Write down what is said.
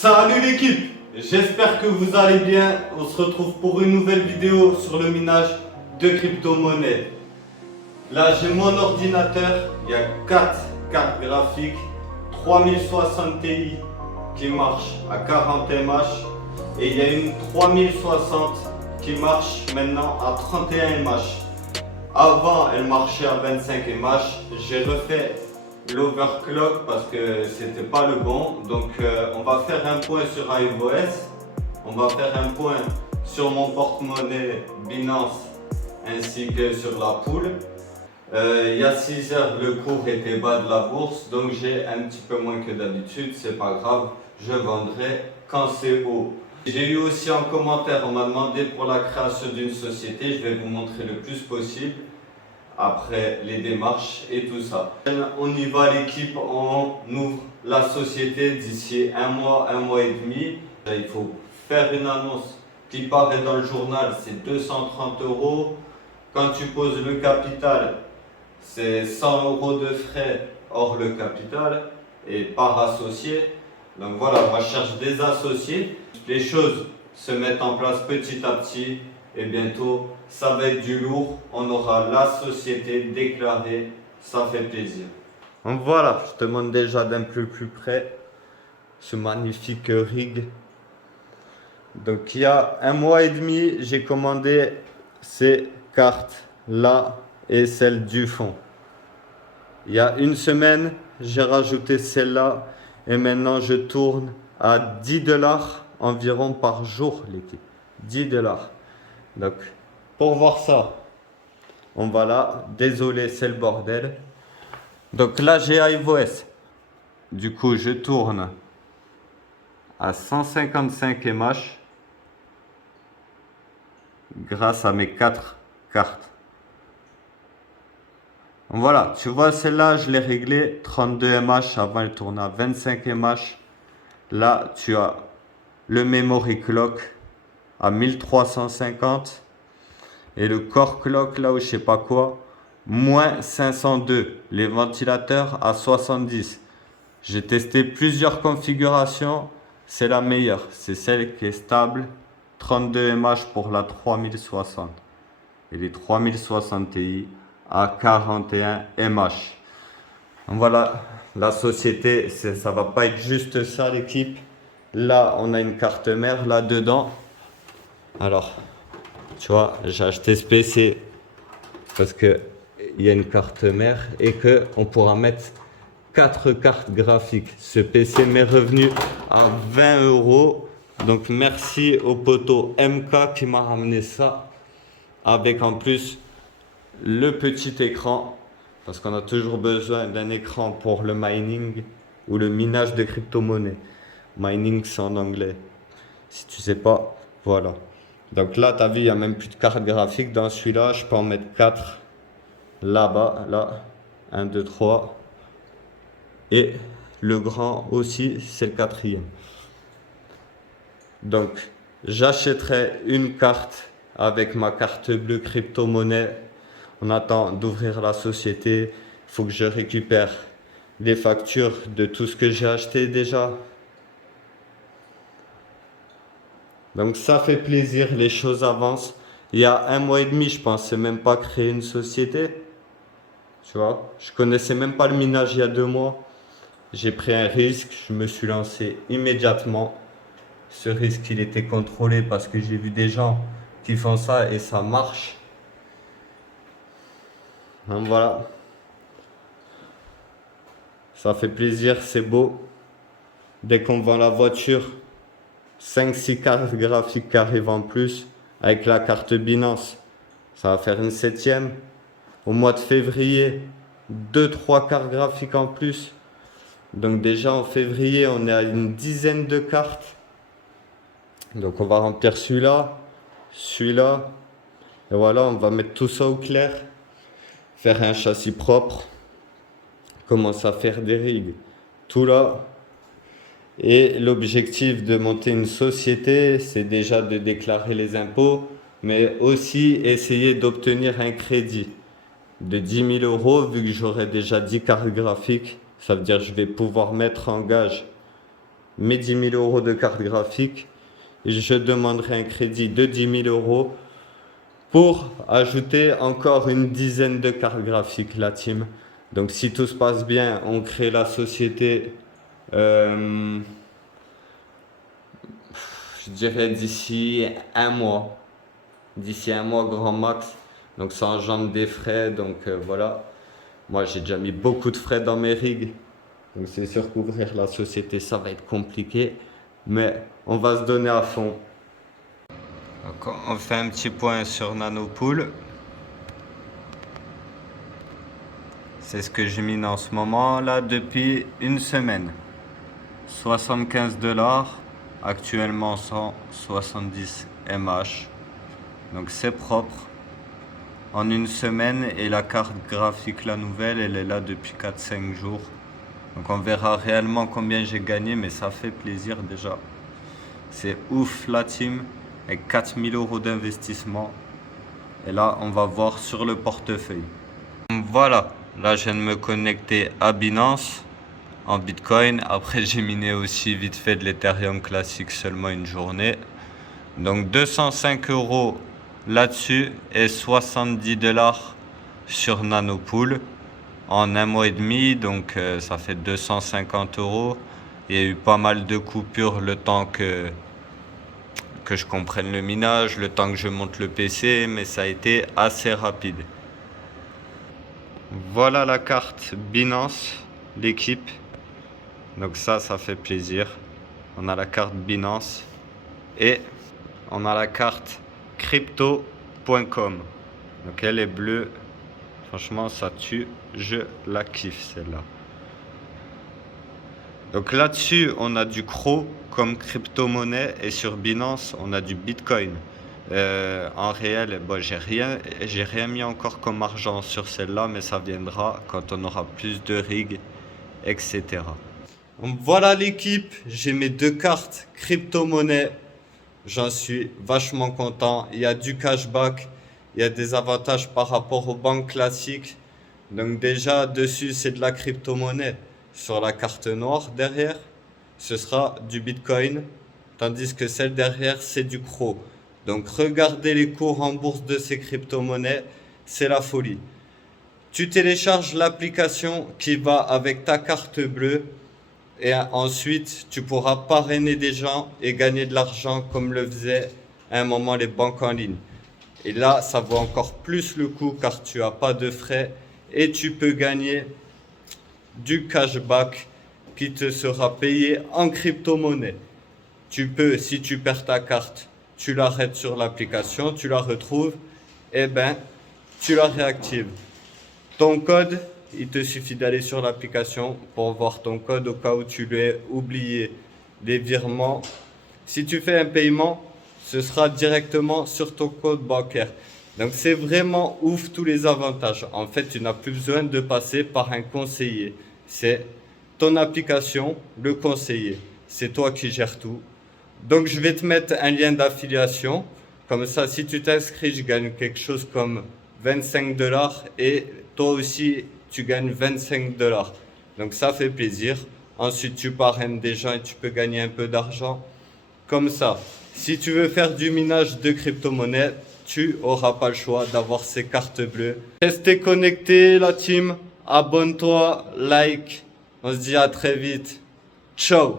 Salut l'équipe, j'espère que vous allez bien. On se retrouve pour une nouvelle vidéo sur le minage de crypto-monnaies. Là j'ai mon ordinateur, il y a 4 cartes graphiques 3060 Ti qui marche à 40 mH et il y a une 3060 qui marche maintenant à 31 mH. Avant elle marchait à 25 mH, j'ai refait l'overclock parce que c'était pas le bon. Donc on va faire un point sur iOS, on va faire un point sur mon porte-monnaie Binance ainsi que sur la pool. Il y a 6 heures le cours était bas de la bourse, donc j'ai un petit peu moins que d'habitude, c'est pas grave, je vendrai quand c'est haut. J'ai eu aussi en commentaire, on m'a demandé pour la création d'une société, je vais vous montrer le plus possible après les démarches et tout ça. On y va l'équipe, on ouvre la société d'ici un mois et demi. Il faut faire une annonce qui paraît dans le journal, c'est 230 €. Quand tu poses le capital, c'est 100 € de frais hors le capital et par associé. Donc voilà, moi je cherche des associés. Les choses se mettent en place petit à petit et bientôt ça va être du lourd. On aura la société déclarée, ça fait plaisir. Donc voilà, je te montre déjà d'un peu plus près ce magnifique rig. Donc il y a un mois et demi, j'ai commandé ces cartes là et celle du fond. Il y a une semaine, j'ai rajouté celle-là et maintenant je tourne à 10 $ environ par jour l'équipe. 10 $. Donc pour voir ça, on va là. Désolé, c'est le bordel. Donc là j'ai iOS. Du coup je tourne à 155 mH grâce à mes 4 cartes. Voilà, tu vois celle-là je l'ai réglée 32 mH, avant elle tournait à 25 mH. Là tu as le memory clock à 1350 et le core clock là où je sais pas quoi moins 502, les ventilateurs à 70. J'ai testé plusieurs configurations, c'est la meilleure, c'est celle qui est stable, 32 mH pour la 3060 et les 3060 Ti à 41 mH. Donc voilà, la société, ça va pas être juste ça l'équipe. Là, on a une carte mère là dedans. Alors, tu vois, j'ai acheté ce PC parce que il y a une carte mère et que on pourra mettre 4 cartes graphiques. Ce PC m'est revenu à 20 €. Donc merci au poteau MK qui m'a ramené ça avec en plus le petit écran, parce qu'on a toujours besoin d'un écran pour le mining ou le minage de crypto-monnaies. Mining c'est en anglais, si tu sais pas, voilà. Donc là tu as vu, il n'y a même plus de carte graphique dans celui-là, je peux en mettre 4 là-bas, là, 1, 2, 3 et le grand aussi, c'est le 4e. Donc j'achèterai une carte avec ma carte bleue crypto-monnaie. On attend d'ouvrir la société. Il faut que je récupère les factures de tout ce que j'ai acheté déjà. Donc ça fait plaisir, les choses avancent. Il y a un mois et demi, je pensais même pas créer une société. Tu vois, je connaissais même pas le minage il y a 2 mois. J'ai pris un risque, je me suis lancé immédiatement. Ce risque, il était contrôlé parce que j'ai vu des gens qui font ça et ça marche. Donc voilà, ça fait plaisir, c'est beau. Dès qu'on vend la voiture, 5-6 cartes graphiques qui arrivent en plus avec la carte Binance. Ça va faire une 7e. Au mois de février, 2-3 cartes graphiques en plus. Donc déjà en février, on est à une dizaine de cartes. Donc on va remplir celui-là, celui-là. Et voilà, on va mettre tout ça au clair. Faire un châssis propre, commencer à faire des rigs, tout là. Et l'objectif de monter une société, c'est déjà de déclarer les impôts, mais aussi essayer d'obtenir un crédit de 10 000 €, vu que j'aurai déjà 10 cartes graphiques. Ça veut dire que je vais pouvoir mettre en gage mes 10 000 euros de carte graphique, je demanderai un crédit de 10 000 euros pour ajouter encore une dizaine de cartes graphiques, la team. Donc si tout se passe bien, on crée la société, je dirais d'ici un mois. D'ici un mois grand max. Donc ça engendre des frais, donc voilà. Moi j'ai déjà mis beaucoup de frais dans mes rigs. Donc c'est sûr qu'ouvrir la société ça va être compliqué. Mais on va se donner à fond. Donc on fait un petit point sur Nanopool. C'est ce que je mine en ce moment là depuis une semaine. 75$, actuellement 170 mH. Donc c'est propre. En une semaine, et la carte graphique, la nouvelle, elle est là depuis 4-5 jours. Donc on verra réellement combien j'ai gagné, mais ça fait plaisir déjà. C'est ouf la team, avec 4000 euros d'investissement. Et là, on va voir sur le portefeuille. Voilà, là je viens de me connecter à Binance en Bitcoin. Après j'ai miné aussi vite fait de l'Ethereum classique seulement une journée. Donc 205 euros là-dessus et 70$ sur Nanopool en un mois et demi, donc ça fait 250 euros. Il y a eu pas mal de coupures le temps que je comprenne le minage, le temps que je monte le PC, mais ça a été assez rapide. Voilà la carte Binance, l'équipe. Donc ça fait plaisir. On a la carte Binance et on a la carte crypto.com. Donc elle est bleue. Franchement, ça tue. Je la kiffe celle-là. Donc là-dessus, on a du CRO comme crypto-monnaie et sur Binance, on a du Bitcoin. En réel, bon, j'ai rien mis encore comme argent sur celle-là, mais ça viendra quand on aura plus de rigs, etc. Donc voilà l'équipe, j'ai mes deux cartes crypto-monnaie. J'en suis vachement content. Il y a du cashback, il y a des avantages par rapport aux banques classiques. Donc déjà, dessus, c'est de la crypto-monnaie. Sur la carte noire, derrière, ce sera du Bitcoin, tandis que celle derrière, c'est du CRO. Donc regardez les cours en bourse de ces crypto-monnaies, c'est la folie. Tu télécharges l'application qui va avec ta carte bleue. Et ensuite, tu pourras parrainer des gens et gagner de l'argent comme le faisaient à un moment les banques en ligne. Et là, ça vaut encore plus le coup car tu n'as pas de frais et tu peux gagner du cashback qui te sera payé en crypto-monnaie. Tu peux, si tu perds ta carte, tu l'arrêtes sur l'application, tu la retrouves, et tu la réactives. Ton code, il te suffit d'aller sur l'application pour voir ton code au cas où tu l'aies oublié. Les virements, si tu fais un paiement, ce sera directement sur ton code bancaire. Donc c'est vraiment ouf tous les avantages. En fait, tu n'as plus besoin de passer par un conseiller. C'est ton application, le conseiller. C'est toi qui gères tout. Donc je vais te mettre un lien d'affiliation. Comme ça, si tu t'inscris, je gagne quelque chose comme 25$ et toi aussi, tu gagnes 25$. Donc ça fait plaisir. Ensuite, tu parraines des gens et tu peux gagner un peu d'argent. Comme ça, si tu veux faire du minage de crypto-monnaie, tu n'auras pas le choix d'avoir ces cartes bleues. Restez connectés la team, abonne-toi, like. On se dit à très vite. Ciao.